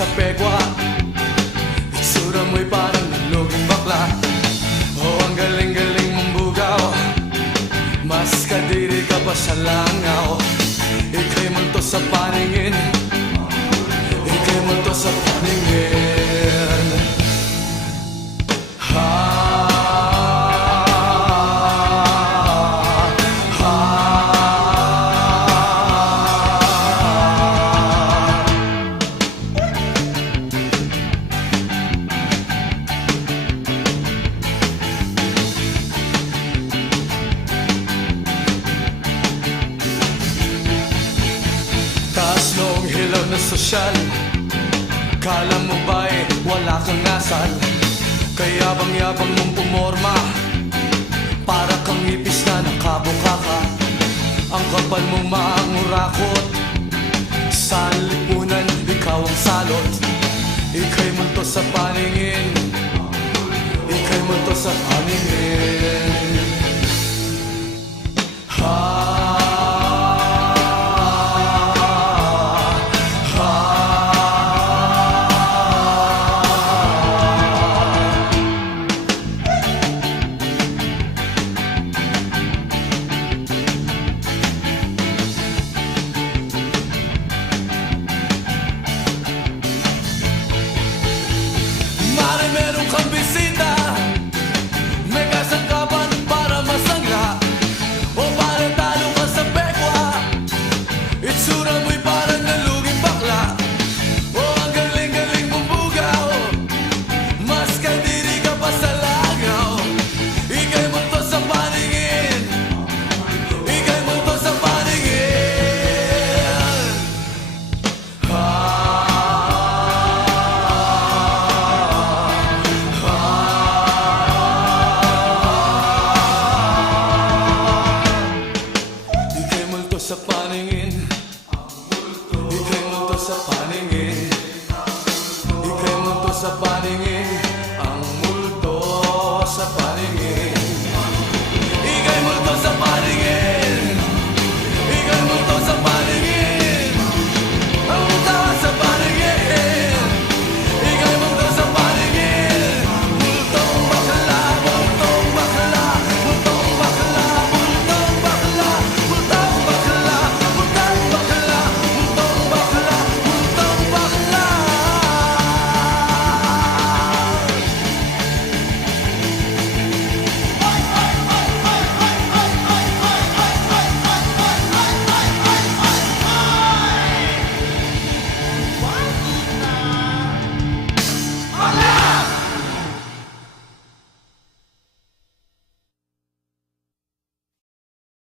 sa pegwa. Itsura mo'y parang naluging bakla. Oh, ang galing-galing mong bugaw, mas kadiri ka pa sa langaw. Ika'y multo sa paningin, ika'y multo sa paningin. Taas noong hilaw na sosyal, kala mo ba'y wala kang asal? Kaya bang-yabang mong pumorma, para kang ipis na nakabukaka. Ang kapal mong maangurakot, sa lipunan ikaw ang salot. Ika'y multo sa paningin, ika'y multo sa paningin.